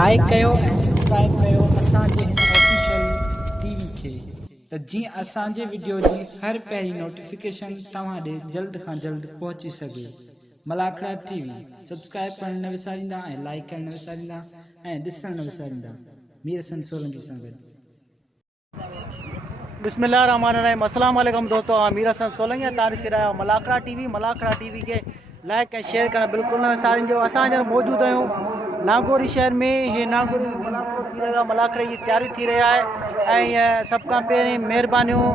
Like कयो ऐं subscribe कयो असांजे हिन ऑफिशियल टीवी खे त जीअं असांजे वीडियो जी हर पहिरीं नोटिफिकेशन तव्हां ॾे जल्द खां जल्द पहुची सघे। मलाखड़ा टीवी सब्सक्राइब करण न विसारींदा ऐं लाइक करण न विसारींदा ऐं ॾिसण न विसारींदा। मीर हसन सोलंकी सां गॾु। बिस्मिल्लाहिर्रहमानिर्रहीम। अस्सलाम वालेकुम दोस्तों, मीर हसन सोलंकी तव्हां ॾिसी रहिया आहियो मलाखड़ा टीवी खे लाइक ऐं शेयर करणु बिल्कुलु न विसारिजो। असां हींअर मौजूदु आहियूं नागौरी शहर में। हे नागौरी मलाखड़ो थी रहियो आहे, मलाखड़े जी तयारी थी रही आहे ऐं सभ खां पहिरीं महिरबानियूं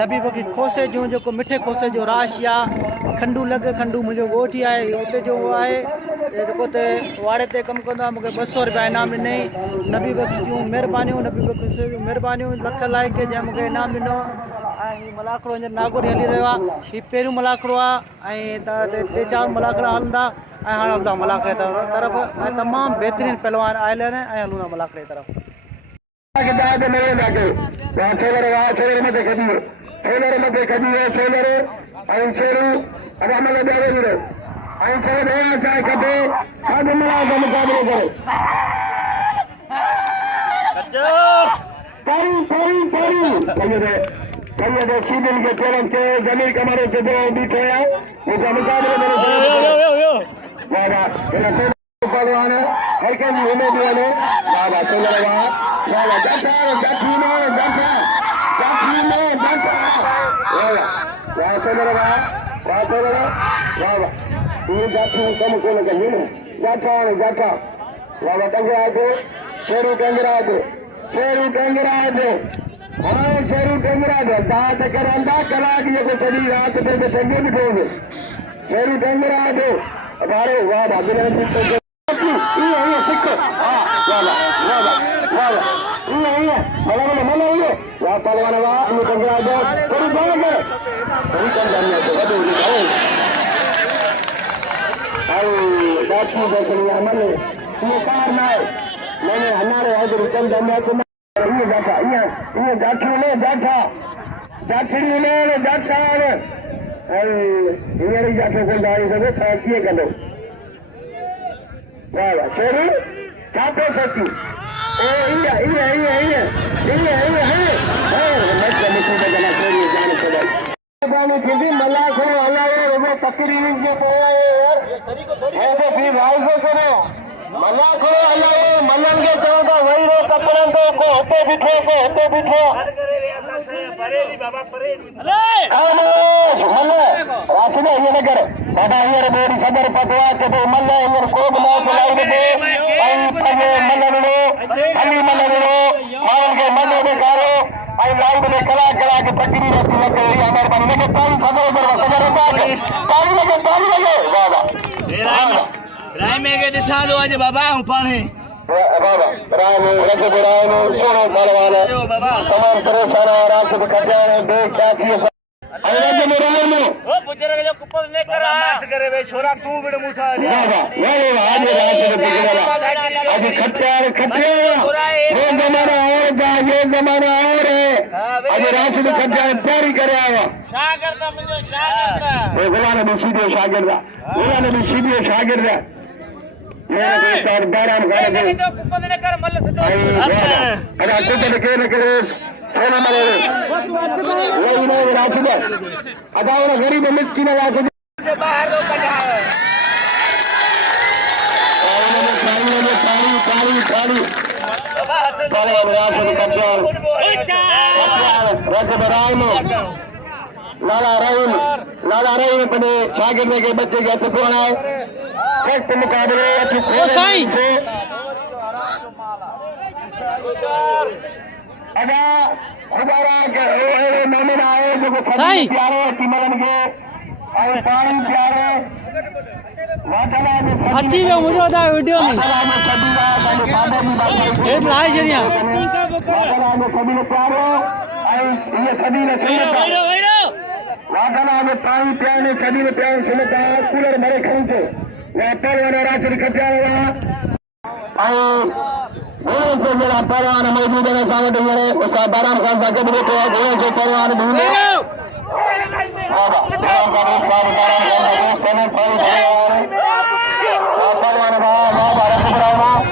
नबी बकी खोसे जूं, जेको मिठे खोसे जो राश आहे खंडू लॻ खंडू मुंहिंजो ॻोठ ई आहे, उते जो उहो आहे जेको उते वाड़े ते कमु कंदो आहे। मूंखे 200 रुपया इनाम ॾिनई। नबी बख्श जूं महिरबानियूं, नबी बख्श जूं महिरबानियूं, लख लाइक जंहिं मूंखे इनाम ॾिनो। ऐं हीउ मलाखड़ो हींअर नागौरी हली रहियो आहे। हीउ पहिरियों मलाखड़ो आहे ऐं 3-4 मलाखड़ा हलंदा ऐं हाणे हलंदा मलाखड़े तरफ़ ऐं तमामु बहितरीनु पहलवान आयल आहिनि ऐं हलूं था मलाखड़े तरफ़। जमीन कमारे से दो बीठे हैं मुकाबले पहलवान हर कम घूमे वाले बाबा सोलर बाबा जाठा जाठी में जाठा जाठी में जाठा बाबा वहां सोलर बाबा बाबा ये जाठी कम को लगे नहीं जाठा जाठा बाबा टंगरा दो शेरू टंगरा दो शेरू टंगरा दो। हाँ शेरू टंगरा दो दांत करांदा कला की को चली रात पे के टंगे भी दोगे शेरू टंगरा दो हमारे वाह भागने से शेरू चापे सकी मलाखड़ो हलायो तकरीर के मलाखड़ो हलायो मनन के चवंदा वही रो कपड़न तो को होते बिठो राखने ये नगर बाबा हींअर मेरी सदर पतवा के मल्ल हींअर को बि न चलाई दे ऐं पंहिंजे मल्लड़ो हली मल्लड़ो माण्हुनि खे मल्लो ॾेखारो ऐं लाइव में कला के तकरीर थी लगे महिरबानी लगे ताली सदर ताली लगे वाह राय में के दिखा दो आज बाबा हूं पाने बाबा राय में रज राय में सोनो पहलवान तमाम परेशान राशिद खटियाने देख क्या किए राज में राय में ओ बुजुर्ग जो कुपल ने करा मत करे बे छोरा तू बड़े मूसा बाबा वाह आज राशिद आज खटियाने ये जमाना और जा ये जमाना और है आज राशिद खटियाने तैयारी करे आवा शागिर्द मुझे शागिर्द वो गुलाम नबी सीधे शागिर्द मेरे दोस्त बाराम खाने के जो कुपल ने कर मल्ल से अरे कुपल के न करे सोना मरे नहीं राशिद अदा और गरीब मिस्किन ला को बाहर दो कजा पानी राशिद कब्जा रज राय में लाला रहीम अपने शागिर्द के बच्चे के हथ कौन है सख्त मुकाबले अदा हमारा मोमिन आए जो प्यारे टीमन के और पानी प्यारे अच्छी में मुझे बता वीडियो में रेट लाए जरिया सभी ने प्यारे ये सभी ने वादना में पानी प्याने सभी ने प्यार सुनता कूलर मरे खंचे वहाँ पहलवान राशिद खटियाने घोड़े से मेरा पहलवान मौजूद है सावट मेरे उसा बाराम खान साहब के बेटे घोड़े से पहलवान ढूंढे पहलवान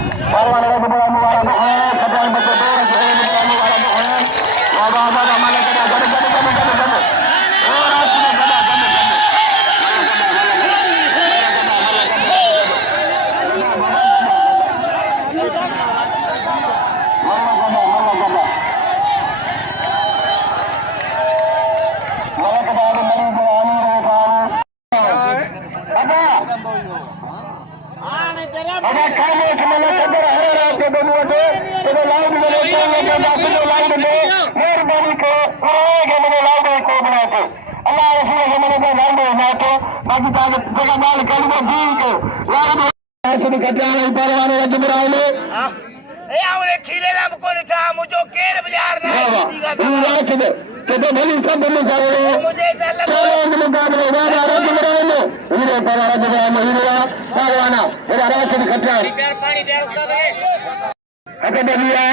अगर खाने के लिए कदर है के दोनों तो लाइव में तो लाइव में मेहरबानी को के मुझे लाइव को बना के अल्लाह रसूल के मुझे लाइव बना के बाकी जगह डाल कर वो भी को लाइव शुरू करते हैं परवाने रजबराय में ए आवले खीरे दा को निठा मुझो केर बाजार ना सीधी का तो भली सब में जाए मुझे चल चलो मुकाबले वाला रजबराय में हीरे परवाना रजबराय में हीरा परवाना मेरा राशिद खट्टा प्यार पानी दे उसका दे अबे बलिया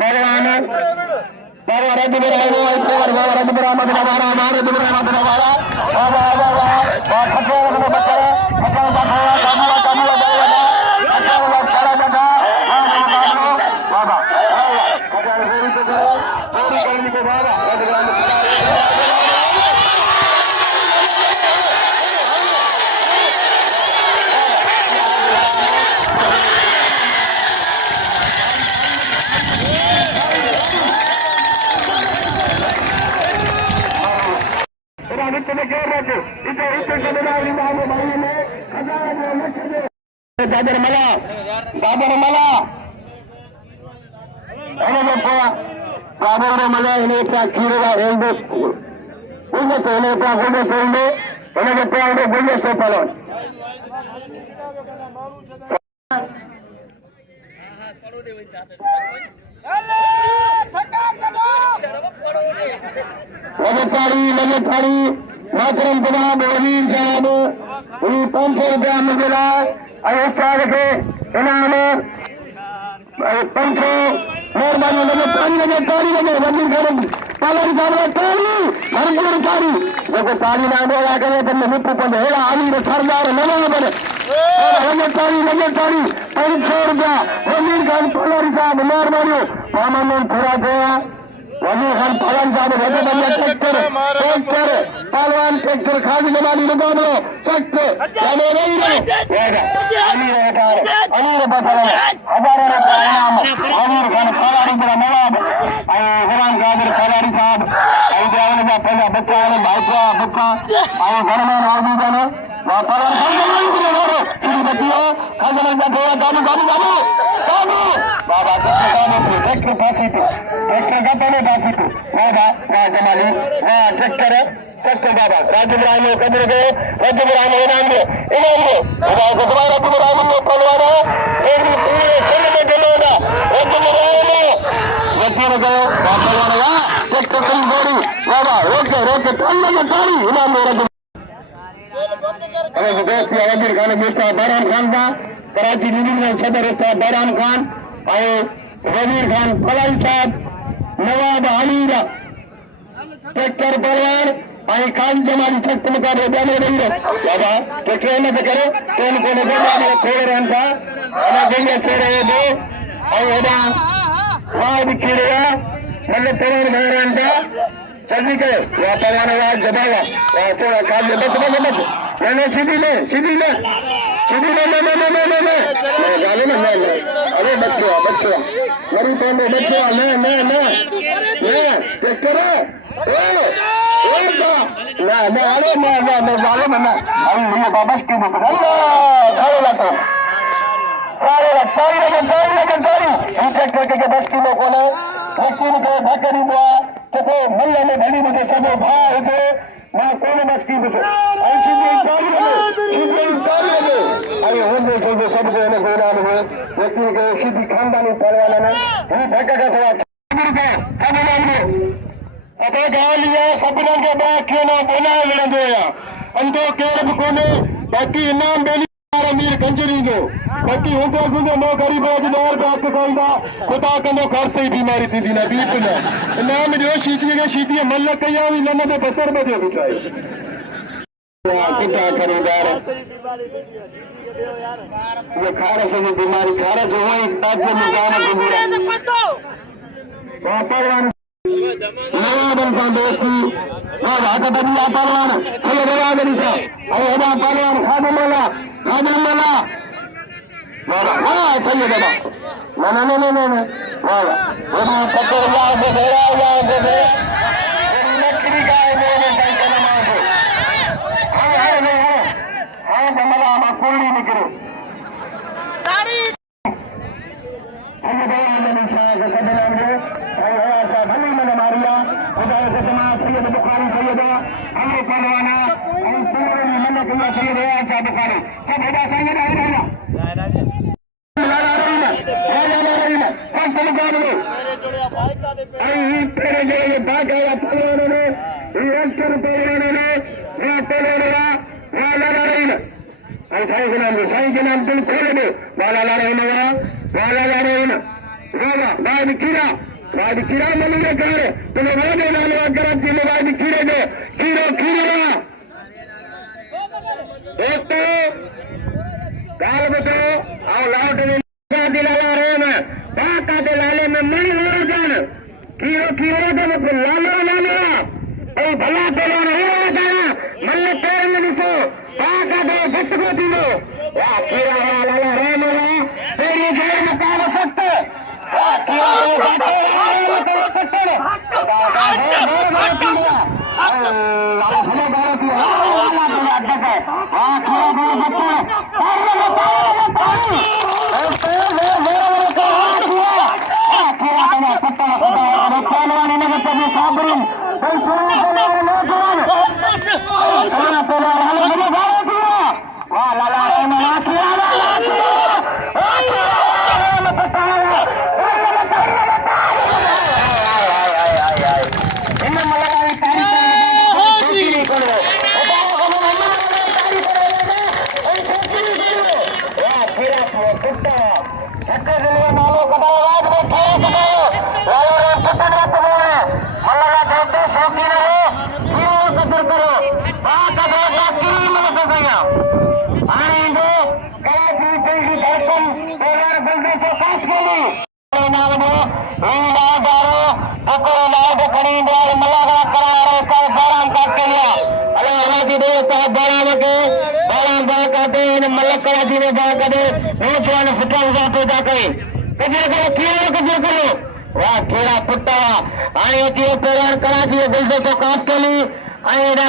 परवाना परवाना रजबराय में परवाना रजबराय में हमारा रजबराय में वाला वाह वाह वाह खट्टा में बच्चा खट्टा का कामला कामला जाएगा खट्टा वाला सारा जगह बाबा खट्टा में तो पूरी करने के बाद दादर मला दादर मला खीरेगा गुंडे से पलो लगातारी मातरम जनाब वजीर साहब 500 रुपया मिला उस्ताद के इनाम 500 मेहरबानी लगे ताली लगे वजीर साहब पालन साहब ताली भरपूर ताली देखो ताली ना बोला करे तो मिट्टू पर हेला अली रे सरदार नवा बने लगे ताली 500 रुपया वजीर खान पालन साहब मेहरबानी मामून थोड़ा गया वजीर खान पालन साहब ट्रैक्टर पहलवान ट्रैक्टर खादी जमानी मुकाबलो ट्रैक्टर चले नहीं रहे अमीर बता हजारों रुपया इनाम वजीर खान खिलाड़ी जरा नवाब गुलाम कादिर खिलाड़ी साहब देवन का पहला बच्चा है भाईचा बच्चा घर में और भी जाने पहलवान खान जमानी को मारो पूरी बच्चियों खान जमानी का थोड़ा काबू बाबा ट्रैक्टर पासी थी ट्रैक्टर का पहले पासी थी बाबा जमानी ट्रैक्टर बाबा राजबराय में कदर गए राजबराय में इनाम दो राजबराय में पहलवाना एक पूरे चल में चलेगा राजबराय में वजीर गए पहलवाना ट्रैक्टर कम गोरी बाबा रोके ताली इनाम दो अरे दोस्त वजीर खान बेटा बैराम खान था कराची डिवीजन सदर था बैराम खान आए वजीर खान फलाल साहब नवाब अलीरा ट्रैक्टर पहलवान आई कान जमानी सख्त मुकाबले जाने नहीं रहे बाबा तो ट्रेन में करे ट्रेन को नहीं जाने थोड़े रन था अना गंगे तेरे दो आई होदा वाह दिखे रहा मतलब तेरे रन था जल्दी करे या पहलवान वाह जबावा वाह थोड़ा कान में बच मैंने सीधी ले जाने ना अरे बच्चे मेरी पहले बच्चे मैं ट्रैक्टर बाबा की बस की लोगों ने वकील को धक्करी हुआ तो मल्ले में भली मुझे सब भाई थे मैं कौन बस की ऐसी सबको नाम हुए वकील के सीधी खानदानी पहलवाना ने धक्का का सवाल अब गाँव लिया सपना के बाद क्यों ना बोला लड़े अंदो केरब कोने बाकी इनाम बेली अमीर कंजरी जो बाकी होंगे सुनते नो गरीब अजदार बात कहंदा खुदा कनो घर से बीमारी थी ना बिल्कुल इनाम जो शीती मल्ल कया भी लम्बे में बसर बजे बिठाई क्या करूंगा ये खारस है बीमारी खारस वही ताज में जाना पहलवान दोस्ती बनिया पहलवान पहलवान खादम वाला सही है बाबा लकड़ी का कुंडी निकलो अॼु दया छा सदन जो छा भली मन मारिया ख़ुदा क़सम सैयद बुखारी सैयद अमर पहलवाना ऐं पूरे मन कया सैयद छा बुखारी सभु हेॾा सैयद आहिनि पहिरें जोड़े बाक़ायदा पहलवान ने राष्ट्र पहलवान ने साईं के नाम दिल खोले दो वाला ला रहे न वाद खीरा मनु ने कर तुम्हें वादे नालो कराची में वाद खीरे जो खीरो दोस्तों काल बतो आओ लाउट में शादी लाला रहे में बाका दे लाले में मन लड़ा जान खीरो तो मतलब लालो ए भला पेलो नहीं जाना मन तेरे में दिसो बाका दे घट को दिलो वाह खीरा लाला रहे में तेरी जेल में का हो सकते वाह खीरा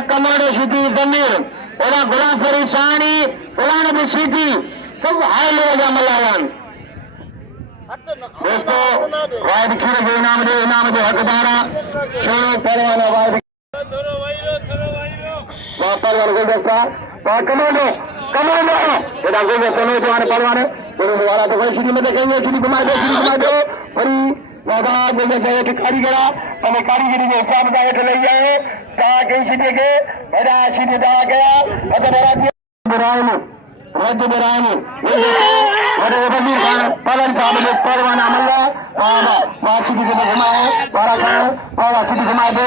कमरो सीधी जमीर गुलाम फरी साणी पुराने भी सीधी सब हाई लेगा मलायान दोस्तों वाद खीर के इनाम दे हकदारा शेरों परवाना वाद परवान गुलदस्ता कमांडो बेटा गुलदस्ता नो जवान परवान वाला तो कोई सीधी मत कहिए सीधी घुमा दो फरी बाबा गुलदस्ता के कारीगरा तने कारीगरी के हिसाब से ले जाए का के सीधे के बड़ा सीधे दा गया अगर राज्य बरायम बड़े वजीर खान पलन साहब ने परवाना मल्ला बाबा सीधी के घुमाए बारा खान बाबा सीधी घुमाए दो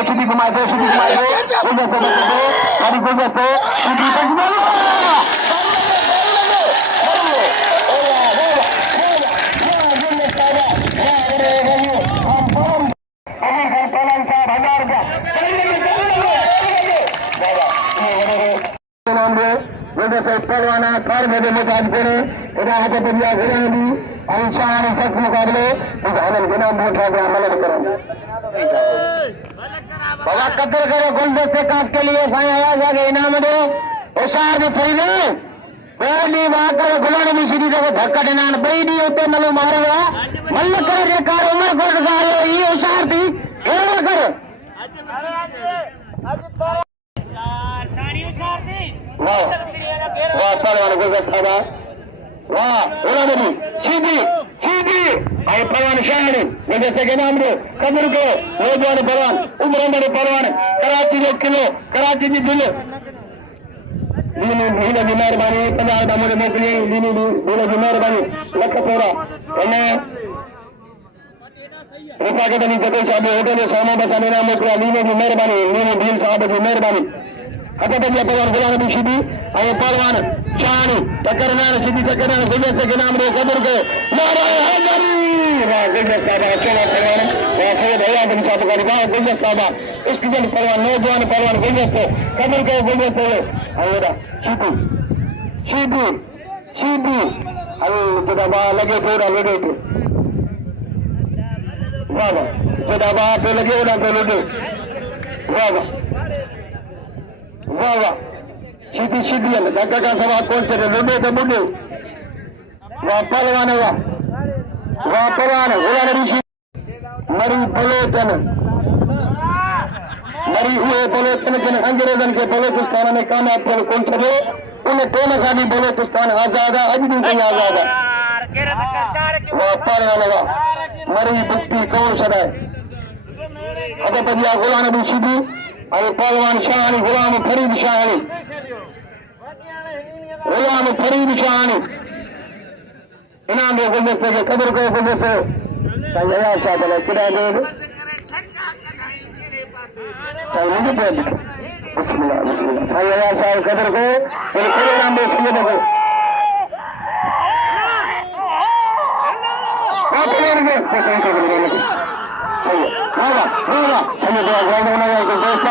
गुलदस्ता सीधी घुमा परवाना कर मेरे मुताज करे हाथ बढ़िया घुरा दी इंसान सख्त मुकाबले गुनाम उठा के अमल करो भला कदर करो गुलदस्ते काट के लिए साईं आया जाके इनाम दो होशियार में फरी दो बेनी वहां कर गुलाम में सीधी जगह धक्का देना बई दी उते मलो मारे मल कर रे कार उमर कोट गायो ये होशियार थी ए कर वाह परवान गुलदस्ता वाह उन्होंने सीधी भाई परवान शाहरी गुलदस्ते के नाम दो कदर को नौजवान परवान उम्र परवान कराची जो किलो कराची जी दिलो दीनी की मेहरबानी 50 मुझे मोकली दीनी की मेहरबानी लख तोरा रूपा के बनी जते साहब होटल सामो बसा मेरा मोकला दीनी की मेहरबानी दीनी भील साहब की मेहरबानी हथे बदिया परवान गुलाम नबी सीधी और परवान चाणी टकरना सीधी टकरना गुलदस्ते के नाम रे कदर को नारा हैदरी वाह गुलदस्ता बा चला परवान वाह सैयद हैया बिन साहब का वाह गुलदस्ता बा इसकी जन परवान नौजवान परवान गुलदस्ते कदर को गुलदस्ते और सीधी अल बा लगे पूरा लगे तो वाह वाह पे लगे ना तो लगे वाह सीधी है धक्का का सवाल कौन से लुडे के बुडे वाह पहलवान वाह वाह पहलवान गुलाम ऋषि मरी बलोचन मरी हुए बलोचन जिन अंग्रेजन के बलोचिस्तान में कामयाब थियल कोन छॾियो उन टाइम खां बि बलोचिस्तान आज़ाद आहे अॼु बि ताईं आज़ाद आहे वाह पहलवान वाह मरी बुक्ति कौर छॾाए हदपजिया गुलाम ऋषि जी ऐं पहलवान शाहानी गुलाम फरीद शाहानी गुलाम फरीद शाहानी इनाम दे गुलदस्ते के कदर को गुलदस्ते साईं अयाज साहब ने किरा दे साईं मुझे बोल बिस्मिल्लाह बिस्मिल्लाह साईं अयाज साहब कदर को बिल्कुल इनाम दे चाहिए देखो आप लोग ने साईं को बोल रहे सही है वाह वाह चलिए दुआ ग्राउंड होना है कोई दोस्त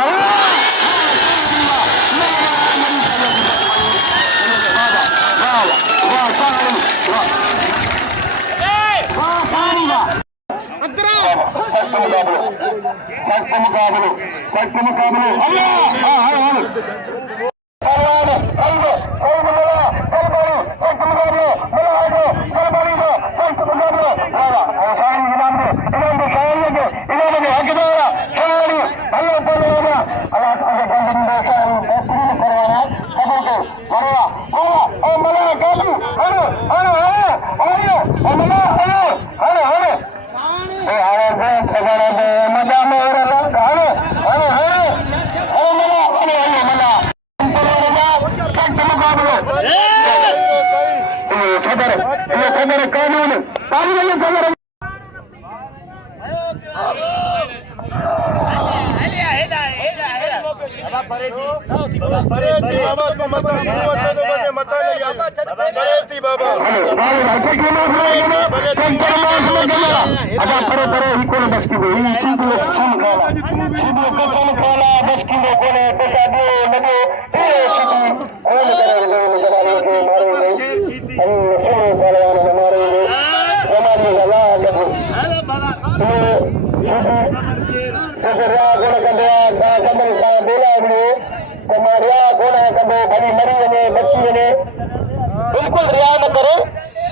बिल्कुल रिया न करे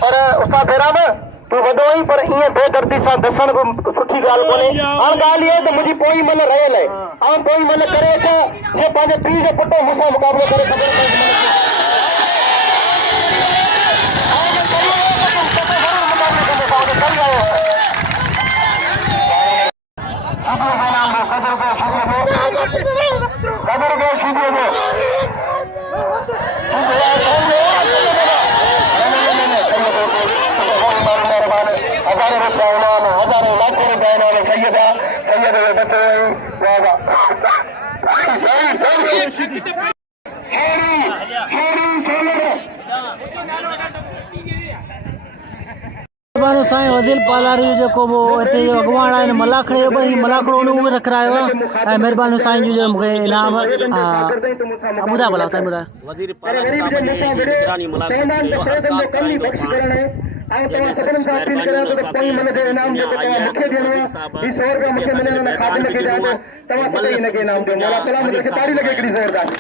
पर उता फेरा में तू वडो ही पर इए बेदर्दी सा दसन को सुठी गाल कोने हां गाल ये तो मुजी पोई मन रहल है हां पोई मन करे छा जे पाजे पी जे पुटो मुसा मुकाबलो करे खबर साईं वज़ीर पालारी जेको हिते अॻुवाण आहिनि मलाखड़े जो पर मलाखड़ो उन उहे रखायो ऐं महिरबानी साईं जो मूंखे इनाम ॿुधायो भला साईं ॿुधायो वज़ीर पालारी साहब जी निगरानी मलाखड़े जो हर साल कराईंदो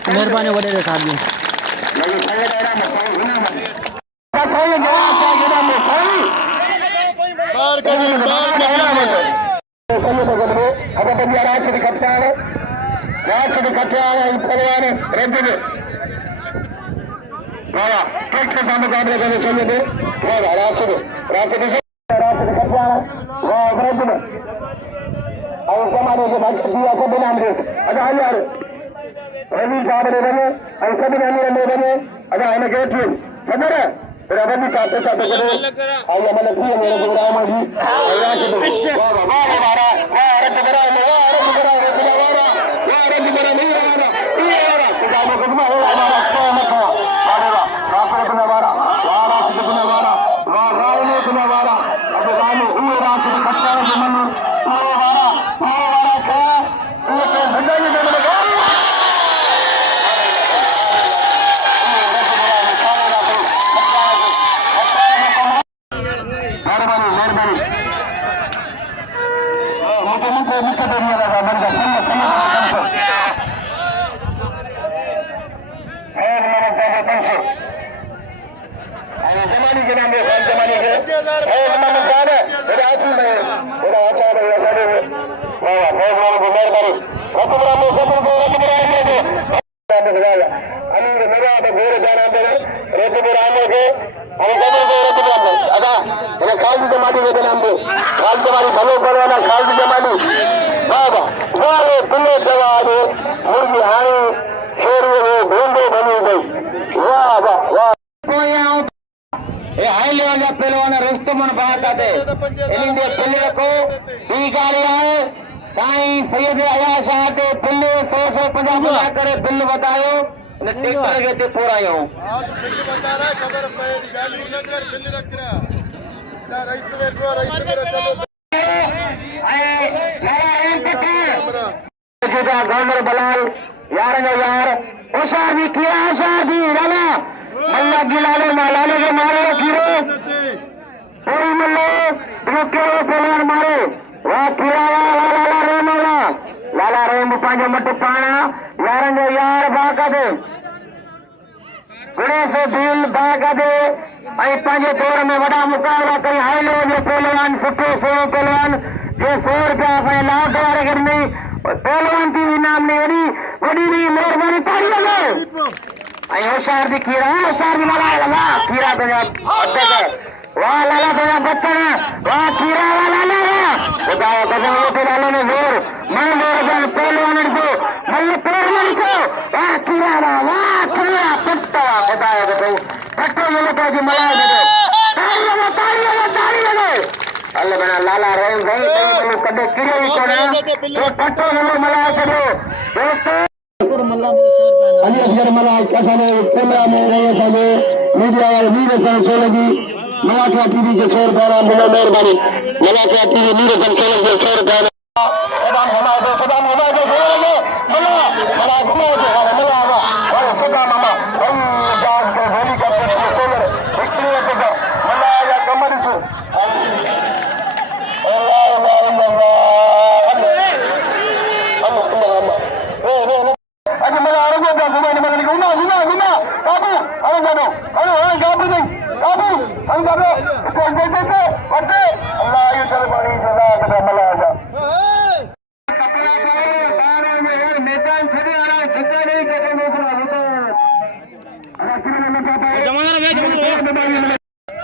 महिरबानी वॾे साहब जी रवि साथे साथे करे आया मन की मेरे गुराम जी आया से वाह वाह वाह रब बरा नहीं आ रहा ये आ रहा किताब को कदम है हमारा काम का आदेगा रास्ते में वारा वाह रास्ते में वारा वाह राय में वारा अब गाने हुए रास्ते कच्चा है मन वो वारा का ये भंडारी में लगा जमानी के नाम पे जमानी के हमारे साथ मेरे आंसू में मेरा आचार है सारे वाह बहुत बहुत मेहरबानी रतबरा में सब को रतबरा में अमीर मेरा तो गोरे जाना दे रतबरा में के हम सब को रतबरा में अदा ये खालसी जमानी के नाम पे खालसी जमानी भलो करवाना खालसी जमानी वाह वाह पुण्य जवाब मुर्गी हानी शेर वो ढूंढो बनी गई वाह वाह वाह हाई लेवल का पहलवान रुस्तमन बाकाते इन्हें पहले रखो ठीक आ रहा है साईं सैयद अया शाह के पहले 150 बता करे बिल बतायो ने ट्रैक्टर के ते पोरायो हां तो बिल बता रहा है खबर पे गाली न कर बिल रख रहा ना रईस बैठो रईस मेरा चलो जुदा गवर्नर बलाल यार ने यार होशियार भी किया होशियार भी राला मल्ला गिलाले मालाले के मारे कीरो पूरी मल्ले रुके पहलवान मारे वाह किया लाला रे माला लाला रे मुपांजो मट पाना यार ने यार बाका दे गुणे से दिल बाका दे आई पांजे दौर में बड़ा मुकाबला कई हाई लो जो पहलवान सुठे सो पहलवान जो 100 रुपया अपने लाभ द्वारे करनी पहलवान की इनाम ने बड़ी मेहरबानी ताली लगे होशियार भी खीरा होशियार भी लाला लगा खीरा तो वाह लाला तो बच्चन वाह खीरा वाला लाला बताओ कदम वो लाला ने जोर मैं मोर पहलवान को मल्ल पहलवान को वाह खीरा वाह खीरा पट्टा बताओ तो पट्टे मिले तो जी मला दे ताली लगे अल्लाह बना लाला रहे गई कदे किरे को ना तो पट्टे मिले मला दे अली असगर मला कैसा कैमरा में रहे साले मीडिया वाले वीर सन सोलगी मलाका टीवी के 100 रुपया मिला मेहरबानी मलाका टीवी वीर सन सोलगी के 100 रुपया सदाम हमारे बोलेंगे मला मला घुमा दे मला और सदाम मामा हम जान के होली का सोलर विक्ट्री के मला या कमर से अल्लाह अरे मला आरोग्य द्या घुमाने मला घुमा बाबू अरे जानो अरे गाबू नहीं बाबू हम जानो दे वटे अल्लाह ये करे पानी सदा कदा मला आजा कपड़ा बारे में मैदान छड़े आ रहा है धक्का नहीं करते दूसरा होता अरे किने में जाता है जमाना रे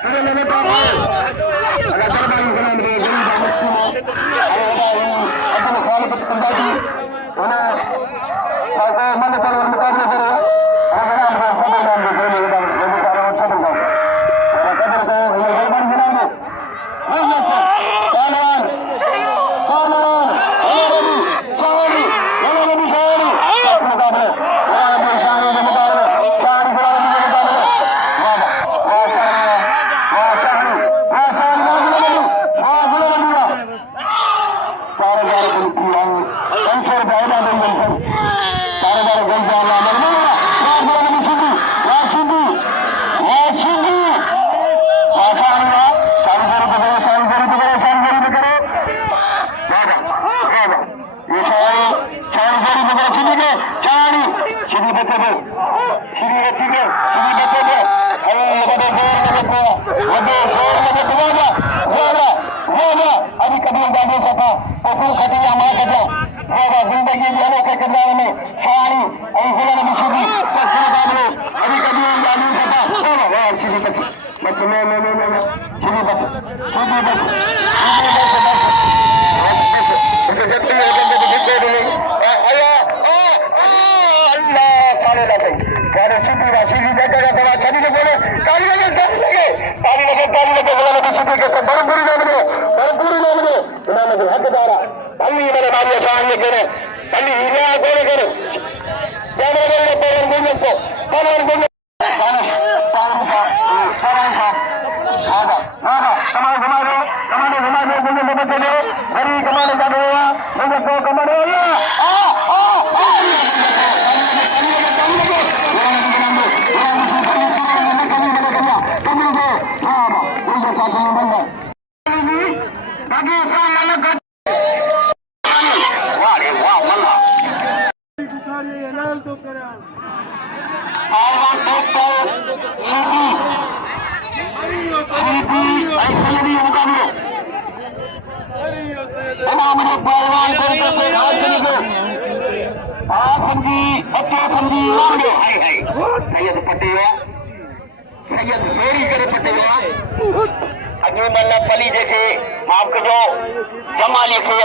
अरे मैंने बाबू अरे सरदारी गुलाम रे गरीब मुस्लिम अरे अब मुखालफत करदा दी उन्हें साथे मन पर मुकाबला करो अगर हम सब नाम दे दे ये सारे वो छोड़ दो कदर को ये बड़ी बना दे पहलवान अरे चाली मुकाबले मुकाबले चाली अभी कभी जाने सका और खटिया मार कर जाओ जिंदगी जाने के किरदार में सारी ऐसे अभी कभी जाने सका बच्चे मैं सीधी बस उठाड़िए ऐलान तो करें सैयदी मुकाबलो अरे यो सैयद मुझे पहलवान समझी बच्चे समझी हाय हाय सैयद पटेवा सैयद जोरी करे पटेवा अगे मल्ला पली देखे माफ कजो जमा लिखे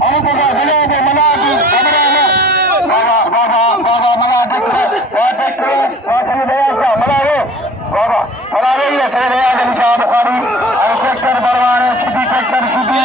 और बगा हले दे मला की खबरा में बाबा मला देखो और दया सा मला रे बाबा मला रे ये से दया के निशा बुखारी और सेक्टर बरवान सीधी सेक्टर सीधी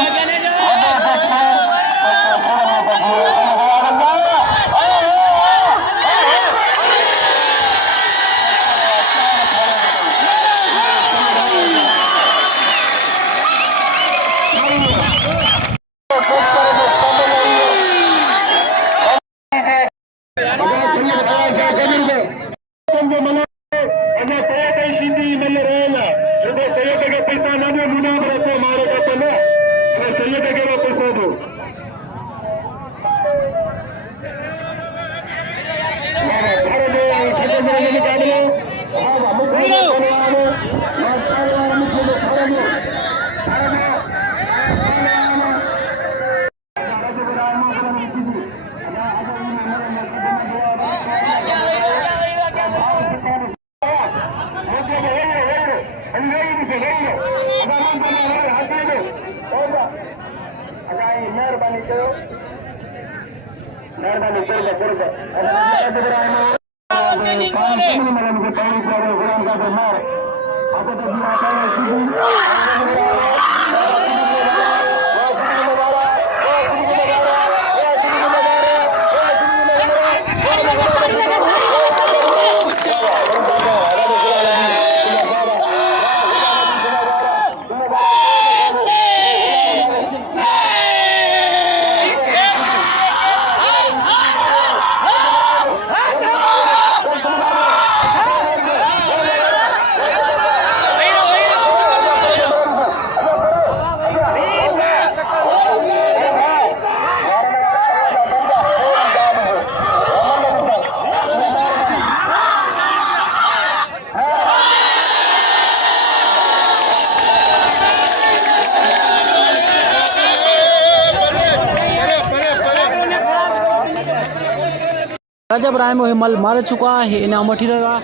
रजब राय में मल मार चुका है इनाम वठी रहियो आहे।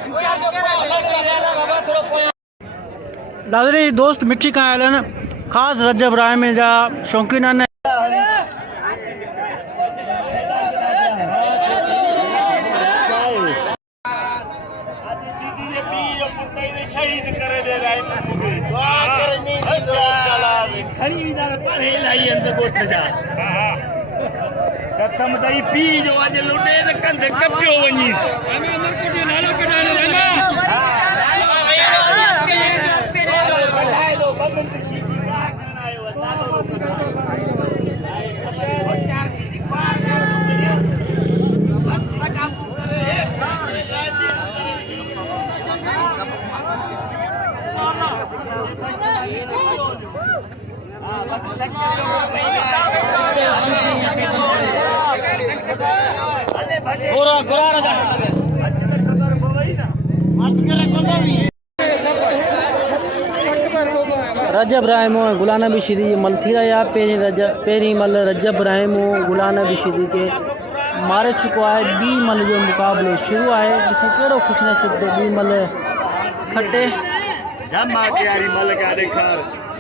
नाज़रीन दोस्त मिठी खां आयल आहिनि ख़ासि रजब राय में जा शौक़ीन आहिनि। कथम दई पी जो आज लुटे त कंधे कपियो वञीस रजब रायमो गुलाम नबी शीदी मल थी रहा पहिरीं मल रजब रायमो गुलाम नबी शीदी के मारे चुको है। बी मल जो मुकाबलो शुरू है ॾिसो कहिड़ो खुश नसीब तो बी मल खटे जमा के यारी मल के आदे सार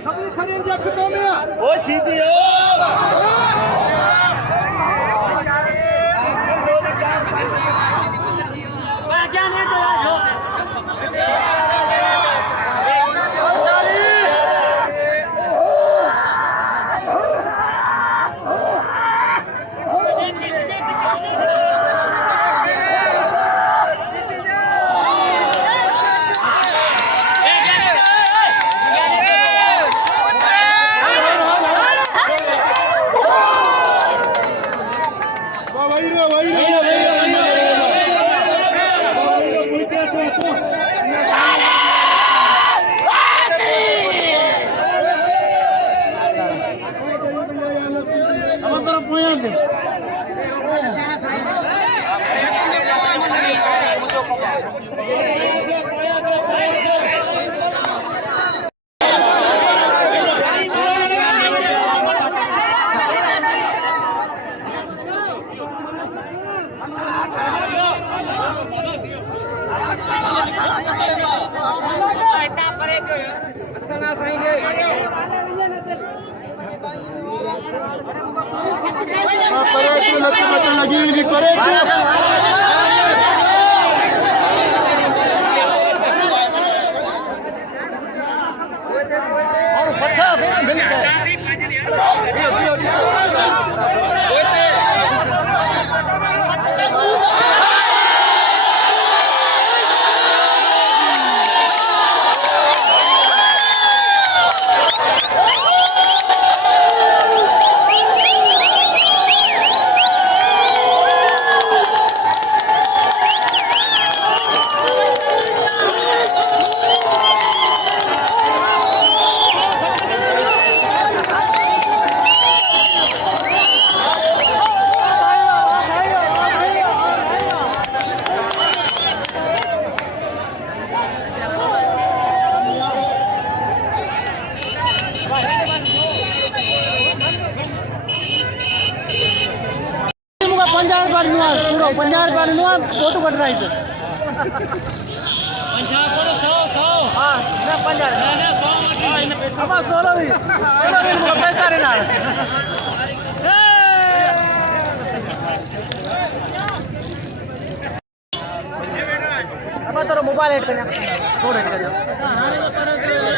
सभी खड़े जा खतो में ओ सीधी ओ लगी भी परे पूरा 50 रुपया नुआ फोटो कट रहा है हाँ ना 50 अब 16 भी पैसा रहना अब तो मोबाइल ऐड करना थोड़ा ऐड कर